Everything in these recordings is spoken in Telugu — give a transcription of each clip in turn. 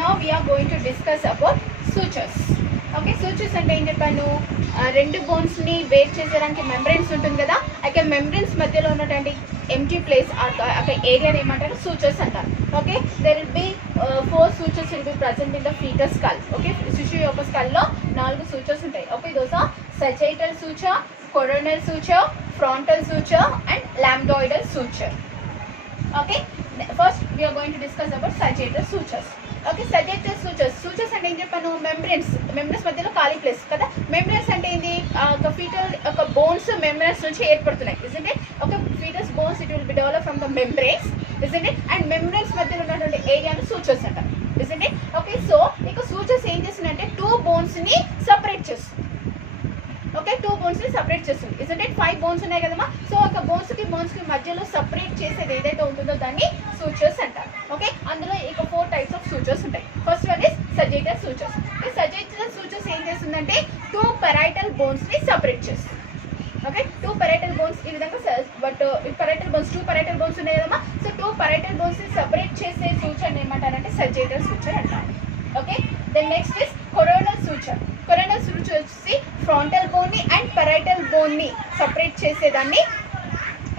now we are going to discuss about sutures. Okay sutures అంటే ఏం చెప్పాను, రెండు బోన్స్ని వేట్ చేసేదానికి మెంబ్రెన్స్ ఉంటుంది కదా, అక్కడ మెంబ్రెన్స్ మధ్యలో ఉన్నటువంటి ఎంటీ ప్లేస్ అక్కడ ఏరియాని ఏమంటారు సూచర్స్ అంటారు. Okay there will be 4 sutures will be present in the foetus skull. Okay శిశువు యొక్క స్కల్లో 4 సూచర్స్ ఉంటాయి. Okay those are sagittal suture, coronal suture, frontal suture and lambdoidal suture. Okay, first we are going to discuss about sagittal sutures. Okay, sagittal sutures అంటే ఏం చెప్పాను, మెంబ్రెన్స్ మధ్యలో ఖాళీ ప్లేస్ కదా. మెంబ్రెన్స్ అంటే ఏంది, ఒక ఫీటల్ ఒక బోన్స్ మెంబ్రెన్స్ నుంచి ఏర్పడుతున్నాయి. ఇజంట్ ఇట్, ఒక foetus bones it will B develop from the membranes, isn't it, and membranes మధ్యలో ఉన్నటువంటి ఏరియాను సూచర్స్ అంటారు. Isn't it. ఓకే సో ఇక సూచర్స్ ఏం చేస్తుందంటే 2 బోన్స్ని సపరేట్ చేస్తుంది. ఓకే 2 బోన్స్ని సపరేట్ చేస్తుంది. ఇజంట్ ఇట్, 5 బోన్స్ ఉన్నాయి కదమ్మా. సో ఒక బోన్స్కి మధ్యలో సపరేట్ చేసేది ఏదైతే ఉంటుందో దాన్ని సూచర్స్ అంటారు. ఓకే అందులో ఇక 4 టైప్స్ ఆఫ్ సూచర్స్ ఉంటాయి. First one is sagittal sutures. Sagittal sutures ఏం చేస్తుందంటే 2 parietal బోన్స్ని సపరేట్ చేస్తుంది. ఓకే 2 parietal బోన్స్ ఈ విధంగా, but parietal bones 2 parietal bones ఉన్నాయి కదమ్మా. సో 2 parietal బోన్స్ని సపరేట్ చేసే సూచర్ ఏమంటారంటే సజైటల్ సూచర్ అంటారు. Okay then next is coronal suture. coronal suture వచ్చి ఫ్రంటల్ బోన్ని అండ్ parietal బోన్ని సపరేట్ చేసేదాన్ని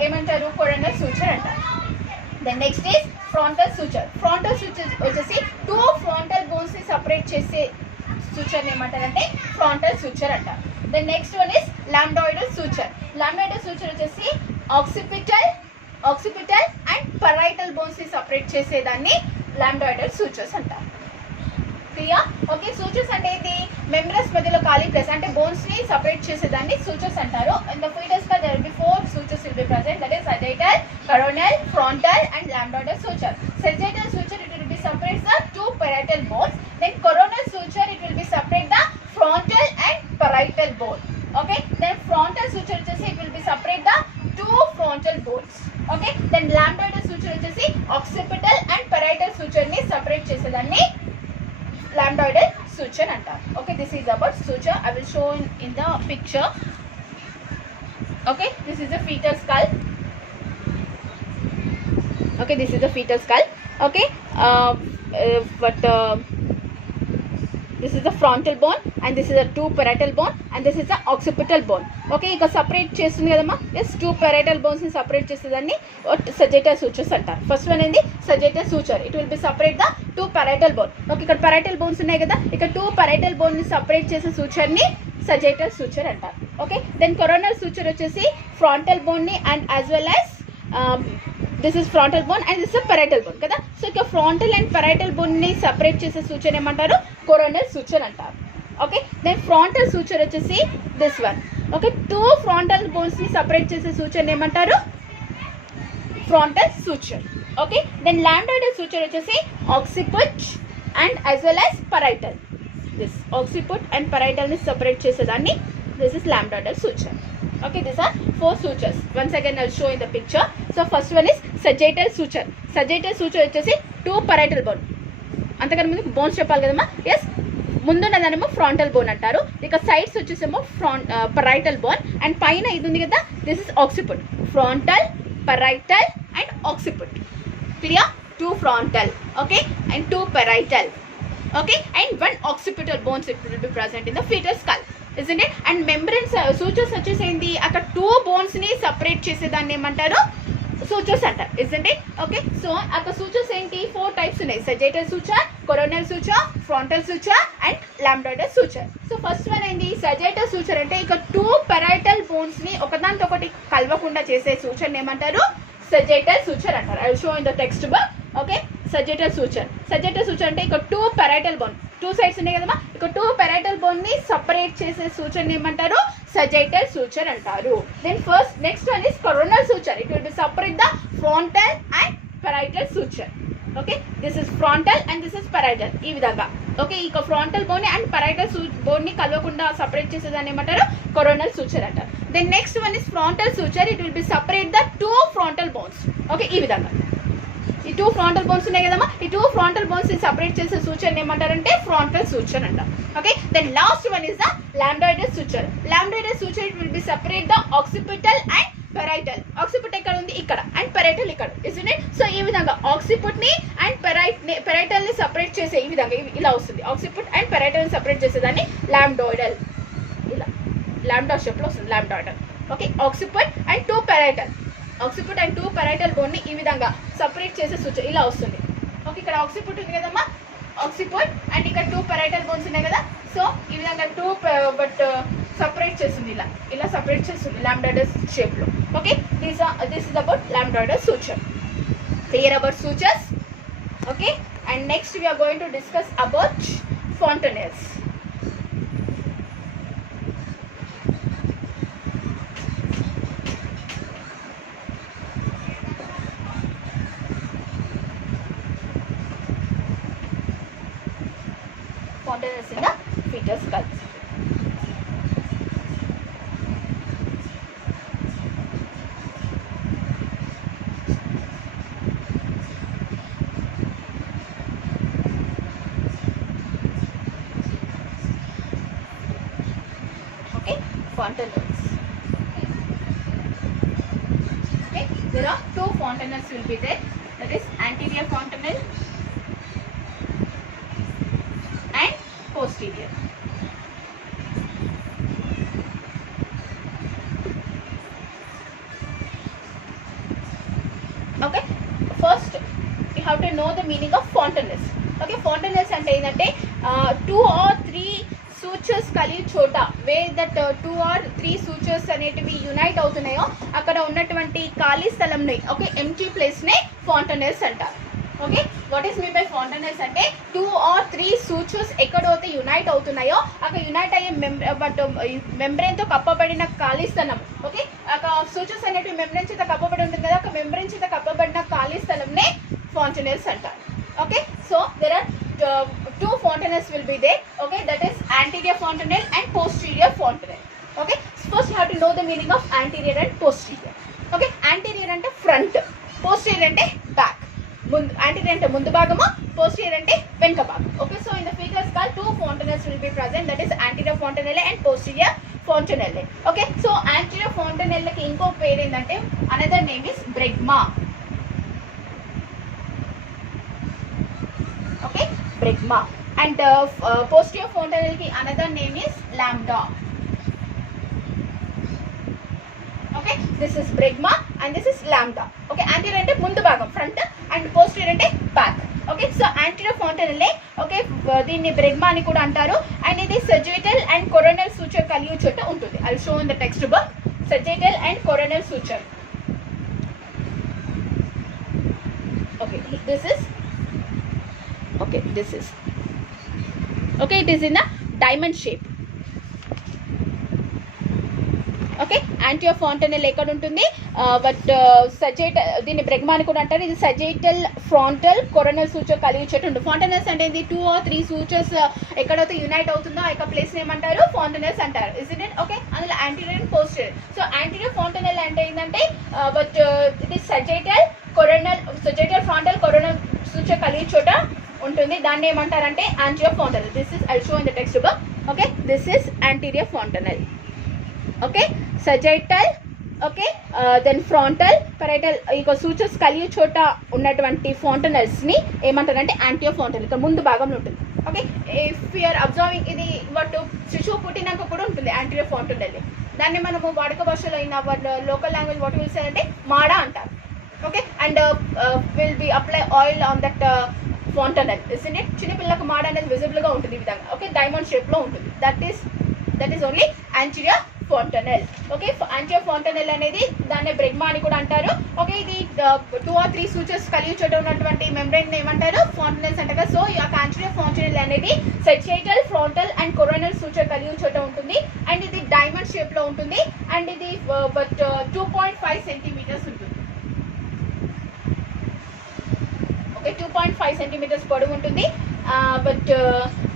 ఏమంటారు coronal suture అంటారు. Then next is frontal suture. frontal suture వచ్చేసి 2 frontal బోన్స్ ని సపరేట్ చేసే సూచర్ ఏమంటారంటే frontal suture అంటారు. Then next one is lambdoidal suture. lambdoidal suture వచ్చేసి occipital అండ్ parietal బోన్స్ ని సపరేట్ చేసేదాన్ని lambdoidal sutures అంటారు. క్లియర్? ఓకే సూచర్స్ అంటే ఇది మెంబ్రెన్స్ మధ్యలో ఖాళీ ప్లేస్ అంటే బోన్స్ ని సపరేట్ చేసేదాన్ని సూచర్స్ అంటారు. In the foetus there will be 4 sutures will be present, that is sagittal, coronal, frontal and lambdoidal suture. sagittal suture it will be separate the 2 parietal bones, then coronal suture it will be separate the frontal and parietal bone. Okay then frontal suture వచ్చేసి it will be separate the 2 frontal bones. Okay then lambdoidal suture వచ్చేసి occipital and parietal suture ని సపరేట్ చేసేదాన్ని lambdoidal suture అంటారు. Okay this is about suture. I will show in the picture. Okay this is a fetal skull. Okay this is a fetal skull. Okay this is the frontal bone and this is a 2 parietal bone and this is the occipital bone. Okay ఇక సపరేట్ చేస్తుంది కదమ్మా. ఎస్ 2 parietal bones ని సపరేట్ చేసేదాన్ని sagittal sutures అంటారు. ఫస్ట్ వన్ ఏంది sagittal suture. It will be separate the 2 parietal bone. Okay ఇక్కడ parietal bones ఉన్నాయి కదా, ఇక 2 parietal bone ని సపరేట్ చేసే సూచర్ ని sagittal suture అంటారు. ఓకే దెన్ coronal suture వచ్చేసి frontal bone ని and as well as this is frontal bone and this is parietal bone కదా. సో ఇక frontal and parietal bone ని సపరేట్ చేసే సూచర్ ఏమంటారు coronal suture అంటారు. ఓకే దెన్ frontal suture వచ్చేసి this one. Okay 2 frontal bones ని సపరేట్ చేసే సూచర్ ఏమంటారు frontal suture. Okay then lambdoidal suture వచ్చేసి occiput and as well as parietal. This occiput and parietal ని సపరేట్ చేసేదాన్ని this is lambdoidal suture. Okay these are 4 sutures. Once again I'll show in the picture. So first one is sagittal suture. sagittal suture వచ్చేసి 2 parietal bone. అంతకన్నా ముందు బోన్స్ చెప్పాలి కదమ్మా. ఎస్ ముందున్నదానేమో ఫ్రంటల్ బోన్ అంటారు, ఇక సైడ్స్ వచ్చేసేమో parietal బోన్ అండ్ పైన ఇది ఉంది కదా this is occiput. frontal, parietal and occiput. Clear? 2 frontal okay and 2 parietal okay and 1 occipital bones it will be present in the fetal skull, isn't it? And membranes sutures వచ్చేసి ఏంటి, అక్కడ 2 bones ని సపరేట్ చేసేదాన్ని ఏమంటారు సూచర్స్ అంటారు, isn't it? ఓకే సో అక్కడ సూచర్స్ ఏంటి 4 టైప్స్ ఉన్నాయి, sagittal suture, coronal suture, frontal suture and lambdoidal suture. So first one ఏంటి sagittal suture అంటే ఇక 2 parietal bones ని ఒకదానితో ఒకటి కలవకుండా చేసే సూచర్ ఏమంటారు sagittal suture అంటారు. I will show in the text book. Okay sagittal suture అంటే ఇక 2 parietal bone 2 సైడ్స్ ఉన్నాయి కదమ్మా, ఇక 2 parietal bone ని సపరేట్ చేసే సూచర్ ఏమంటారు sagittal suture అంటారు. Then first next one is coronal suture. It will be separate the frontal and parietal suture. Okay this is frontal and this is parietal ఈ విధంగా. ఓకే ఇక frontal bone and parietal bone ని కలవకుండా సపరేట్ చేసేదాన్ని ఏమంటారు coronal suture అంటారు. Then next one is frontal suture. It will be separate the 2 frontal bones. Okay ఈ విధంగా ఈ 2 frontal bones ఉన్నాయి కదమ్మా, ఈ 2 frontal bones ని సపరేట్ చేసే సూచర్ ఏమంటారంటే frontal suture అంటారు. Okay then last one is the lambdoidal suture. lambdoidal suture it will be separate the occipital and parietal. Occiput ఎక్కడ ఉంది? ఇక్కడ. అండ్ పెరైటల్ ఇక్కడ. Isn't it? సో ఈ విధంగా ఆక్సిపుట్ ని అండ్ పెరైటల్ ని సెపరేట్ చేసే ఈ విధంగా ఇలా వస్తుంది. ఆక్సిపుట్ అండ్ పెరైటల్ ని సెపరేట్ చేసేదాన్ని లాంబ్డాయిడల్. ఇలా లాంబ్డా షేప్ లో వస్తుంది lambdoidal. Okay, occiput and two parietal. Occiput and two parietal bone ని ఈ విధంగా సెపరేట్ చేసే సూచన ఇలా వస్తుంది. ఓకే, ఇక్కడ ఆక్సిపుట్ ఉంది కదమ్మా, ఆక్సిపుట్ అండ్ ఇక్కడ టూ పెరైటల్ బోన్స్ ఉన్నాయి కదా. సో ఈ విధంగా టూ బట్ సెపరేట్ చేస్తుంది, ఇలా సెపరేట్ చేస్తుంది లాంబ్డాయిడల్ షేప్ లో. Okay, this is about lambdoidal suture. Clear about sutures? Okay, and next we are going to discuss about fontanelles. Fontanelles in the fetus skull. Okay, fontanelles. Okay, there are two fontanelles will be there. That is anterior fontanelle and posterior. Okay, first you have to know the meaning of fontanelles. Okay, fontanelles అంటే ఏంటంటే 2 or 3 సూచర్స్ కలిగి చోట, వేర్ దట్ 2 or 3 సూచర్స్ అనేటివి యునైట్ అవుతున్నాయో అక్కడ ఉన్నటువంటి ఖాళీ స్థలంని, ఓకే, ఎంటీ ప్లేస్నే ఫాంటనెల్స్ అంటారు. Okay, what is mean by fontanelles అంటే 2 or 3 సూచర్స్ ఎక్కడైతే యునైట్ అవుతున్నాయో అక్కడ యునైట్ అయ్యే మెంబ్రెయిన్తో కప్పబడిన ఖాళీ స్థలం. ఓకే, అక్కడ సూచర్స్ అనేటివి మెంబ్రెయిన్ చేత కప్పబడి ఉంటుంది కదా, ఒక మెంబ్రెయిన్ చేత కప్పబడిన ఖాళీ స్థలంనే ఫాంటనెల్స్ అంటారు. Okay, so there are two fontanelles will be there. Okay, that is anterior fontanelle and posterior fontanelle. Okay, first you have to know the meaning of anterior and posterior. Okay, anterior ante front, posterior ante back. Anterior ante mundu bhagamu, posterior ante venka bhagam. Okay, so in the fetus skull two fontanelles will be present, that is anterior fontanelle and posterior fontanelle. Okay, so anterior fontanelle ki inko పేరు ఏంటంటే another name is bregma. Okay, bregma. And posterior fontanelle ki another name is lambda. Okay, this is bregma and this is lambda. Okay, anterior ante mundu bhagam front and posterior ante back. Okay, so anterior fontanelle, okay, దీన్ని bregma అని కూడా అంటారు. And ఇది sagittal and coronal suture కలిగి చోట ఉంటుంది. I will show in the text book sagittal and coronal suture. Okay, this is okay, this is okay, it is in a diamond shape. Okay, anterior fontanelle ఎక్కడ ఉంటుంది? బట్ sagittal, దీన్ని బ్రెగ్మా అని కూడా అంటారు. ఇది sagittal, frontal, coronal suture కలిగి చోట ఉంటుంది. ఫాంటనెల్స్ అంటే ఇది 2 or 3 సూచర్స్ ఎక్కడైతే యునైట్ అవుతుందో ఆ యొక్క ప్లేస్ ఏమంటారు? ఫాంటనెల్స్ అంటారు. Isn't it? ఓకే, అందులో anterior and posterior. So anterior fontanelle అంటే ఏంటంటే బట్ ఇది sagittal, frontal, coronal suture కలిగి చోట ఉంటుంది. దాన్ని ఏమంటారంటే anterior fontanelle. This is I'll show in the text book. Okay, this is anterior fontanelle. Okay, sagittal, okay, then frontal, parietal, ఇక సూచర్స్ కలిగి చోట ఉన్నటువంటి ఫాంటనెల్స్ ని ఏమంటారంటే anterior fontanelle. ఇక్కడ ముందు భాగంలో ఉంటుంది. Okay, if you are observing, ఇది వాట్ శిశువు పుట్టినాక కూడా ఉంటుంది anterior fontanelle. దాన్ని మనము వాడుక భాషలో in our local language what will say అంటే మాడ అంటారు. Okay, and will be apply oil on that fontanelle, isn't it? చిన్నపిల్లలకు మాడ అనేది విజిబుల్ గా ఉంటుంది ఈ విధంగా. ఓకే, డైమండ్ షేప్ లో ఉంటుంది. That is only anterior fontanelle. Okay, anterior fontanelle అనేది దాన్ని బ్రెగ్మా అని కూడా అంటారు. ఓకే, ఇది 2 or 3 సూచర్స్ కలిగి చోట ఉన్నటువంటి మెంబ్రెయిన్ ఏమంటారు? ఫాంటనెల్స్ అంటారు. సో ఈ anterior fontanelle అనేది sagittal, frontal and coronal suture కలిగి చోట ఉంటుంది. అండ్ ఇది డైమండ్ షేప్ లో ఉంటుంది. అండ్ ఇది 2.5 సెంటీమీటర్స్ ఉంటుంది. ఓకే, 2.5 సెంటీమీటర్స్ పొడవు ఉంటుంది. బట్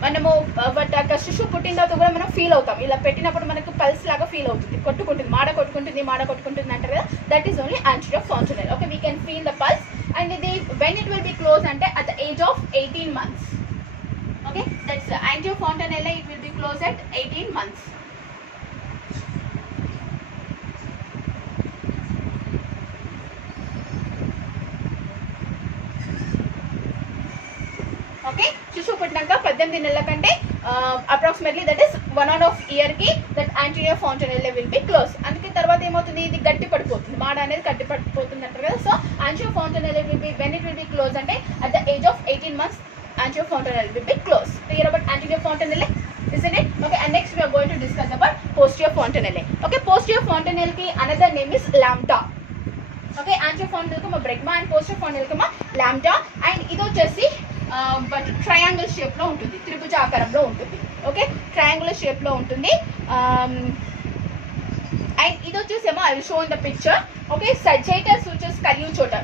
మనము బట్ అక్కడ శిశువు పుట్టిన తర్వాత కూడా మనం ఫీల్ అవుతాం. ఇలా పెట్టినప్పుడు మనకు పల్స్ లాగా ఫీల్ అవుతుంది, కొట్టుకుంటుంది, మాడ కొట్టుకుంటుంది అంటారు కదా. That is only anterior fontanelle. Okay, we can feel the pulse. And ఇది when it will be close అంటే at the age of 18 months. Okay, that's anterior fontanelle. It will be close at 18 months. Okay శిశువు పుట్టినాక 18 నెలల కంటే అప్రాక్సిమేట్లీ దట్ ఈస్ 1.5 ఇయర్కి that anterior fontanelle will be close. అందుకే తర్వాత ఏమవుతుంది, ఇది గట్టి పడిపోతుంది, మాడ అనేది గట్టి పడిపోతుంది అంటారు కదా. So anterior fontanelle will be when it will be close అంటే at the age of 18 months anterior fontanelle will be closed. Clear about anterior fontanelle, isn't it? Okay, and next we are going to discuss about posterior fontanelle. Okay, posterior fontanelle ki another name is lambda. Okay, anterior fontanelle ko ma bregma and posterior fontanelle ko ma lambda, and ido chesi but triangle shape lo untundi, tribuja akaramlo untundi. Okay, triangular shape lo untundi. And ido chesemo I will show in the picture. Okay, sagittal sutures కలియు చోట,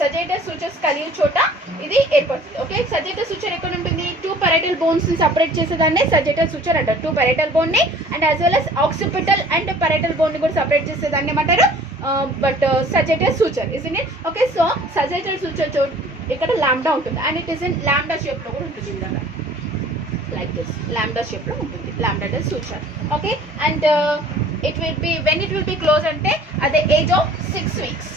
సజైటస్ సూచర్స్ కలియు చోట ఇది ఏర్పడుతుంది. ఓకే, సజైటస్ సూచర్ ఎక్కడ ఉంటుంది, 2 parietal bones ని సెపరేట్ చేసేదాన్ని సజైటస్ సూచర్ అంటారు. 2 parietal bone ని and as well as occipital and parietal bone ని కూడా సెపరేట్ చేసేదాన్ని ఏమంటారు, but sagittal suture isn't it? Okay, so sagittal suture ఇక్కడ లాంబ్డా ఉంటుంది and it is in lambda shape లో కూడా ఉంటుంది, ఈ విధంగా లైక్ దిస్ లాంబ్డా షేప్ లో ఉంటుంది, lambda suture. Okay, and it will be when it will be close అంటే at the age of 6 weeks.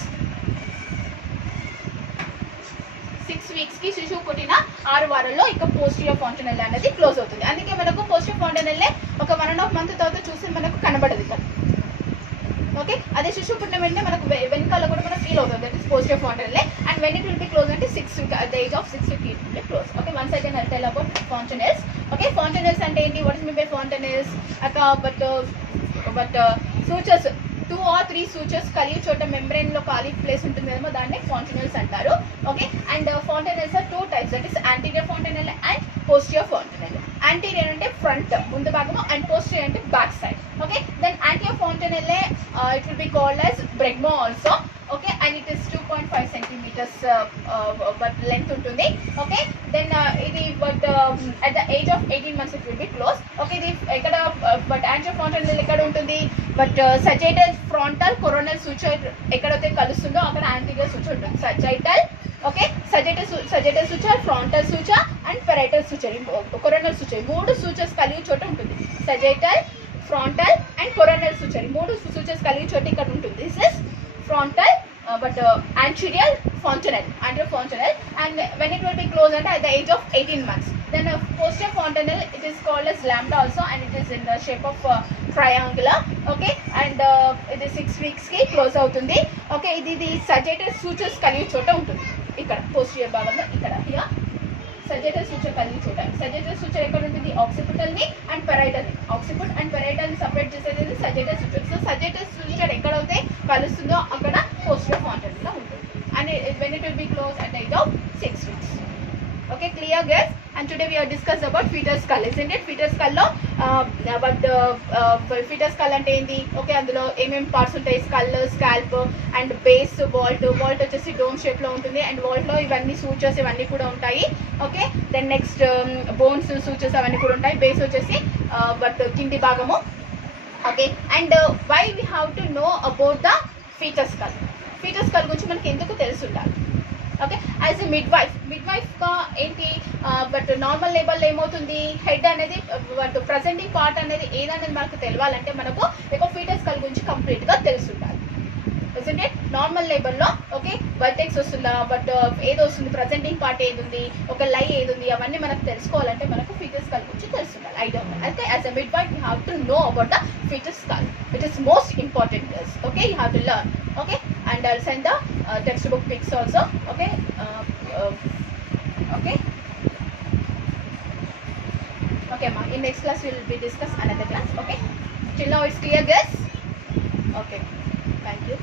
6 weeks కి శిశువు పుట్టిన 6 వారాల్లో ఇక పోస్టీరియర్ ఫాంటనెల్ అనేది క్లోజ్ అవుతుంది. అందుకే మనకు పోస్టీరియర్ ఫాంటనెల్లే ఒక 1.5 month తర్వాత చూసి మనకు కనబడదు ఇక్కడ. ఓకే, అదే శిశువు పుట్టిన వెంటనే మనకు వెనకాల కూడా మనం ఫీల్ అవుతుంది, that is posterior ఫాంటనెల్లే. And when it will be close అంటే 6 weeks, at the age of 6 weeks it will be close. Okay, once again I'll tell about fontanelles. Okay, fontanelles అంటే ఏంటి, what is meant by fontanelles? But sutures 2 or 3 sutures కలియు చోట మెంబ్రెయిన్ లో ఖాళీ ప్లేస్ ఉంటుంది కదా, దాన్ని ఫాంటనెల్స్ అంటారు. Okay, and fontanelles are 2 types, that is anterior fontanel and posterior fontanel. Anterior అంటే ఫ్రంట్ ముందు భాగము అండ్ పోస్టీరియర్ అంటే back side. Okay, then anterior fontanelle it will be called as bregma also. Okay, and it is 2.5 centimeters but length ఉంటుంది. ఓకే, దెన్ ఇది but at the age of 18 months it will be close. Okay, ఇది ఎక్కడ బట్ యాంటీరియర్ ఫాంటనెల్ ఎక్కడ ఉంటుంది, but sagittal frontal coronal suture ఎక్కడైతే కలుస్తుందో అక్కడ యాంటీరియర్ సూచర్ ఉంటుంది. Sagittal, okay, sagittal suture, frontal suture and parietal suture, coronal suture, 3 sutures కలిగి చోట ఉంటుంది. Sagittal, frontal and coronal suture, 3 sutures కలిగి చోట ఇక్కడ ఉంటుంది. This is frontal but anterior fontanelle, and when it will be closed at the age of 18 months. Then posterior fontanelle, it is called as lambda also, and it is in the shape of triangular. Okay, and it is 6 weeks ki close avutundi. Okay, ఇది సజైటస్ సూచర్స్ కలిగి చోట ఉంటుంది, ఇక్కడ పోస్టీరియర్ భాగంలో ఇక్కడ హియర్ సజైటస్ సూచర్ కలిగి చోట. సజైటస్ సూచర్ ఎక్కడ ఉంటుంది, ఆక్సిపిటల్ ని అండ్ పెరైటల్ ని, ఆక్సిపిట్ అండ్ పెరైటల్ ని సెపరేట్ చేసేది సజైటస్ సూచర్. సో సజైటస్ సూచర్ ఎక్కడైతే కలుస్తుందో అక్కడ పోస్టీరియర్ ఫాంటనెల్ లో ఉంటుంది. And when it will be close at the age of 6 weeks. Okay, clear guys? And today we are discussed about fetus skull, isn't it? Fetus skull lo fetus skull ante endi, okay, అందులో ఏమేం పార్ట్స్ ఉంటాయి, skull, scalp and base, vault వచ్చేసి డోమ్ షేప్ లో ఉంటుంది అండ్ వాల్ట్ లో ఇవన్నీ సూచర్స్ ఇవన్నీ కూడా ఉంటాయి. Okay, then next bones sutures అవన్నీ కూడా ఉంటాయి. బేస్ వచ్చేసి బట్ కింది భాగము. Okay, and why we have to know about the foetus skull. Foetus skull గురించి మనకి ఎందుకు తెలిసి ఉండాలి. ఓకే, యాజ్ ఎ మిడ్ వైఫ్గా ఏంటి, బట్ నార్మల్ లేబర్లో ఏమవుతుంది, హెడ్ అనేది బట్ ప్రజెంటింగ్ పార్ట్ అనేది ఏదనేది మనకు తెలియాలంటే మనకు ఎక్కువ ఫీటస్ స్కల్ గురించి కంప్లీట్గా తెలిసి ఉండాలి. ఇట్ నార్మల్ లేబర్లో ఓకే వర్టెక్స్ వస్తుందా, బట్ ఏది వస్తుంది, ప్రజెంటింగ్ పార్ట్ ఏది ఉంది, ఒక లై ఏది ఉంది, అవన్నీ మనకు తెలుసుకోవాలంటే మనకు ఫీటస్ స్కల్ గురించి తెలిసి ఉండాలి. I don't know. అయితే as a midwife you have to know about the foetus skull. It is most important girls. Okay, you have to learn. Okay, and I'll send the textbook pics also. Okay, okay ma, in next class we will be discuss another class. Okay, till now it's clear guys. Okay, thank you.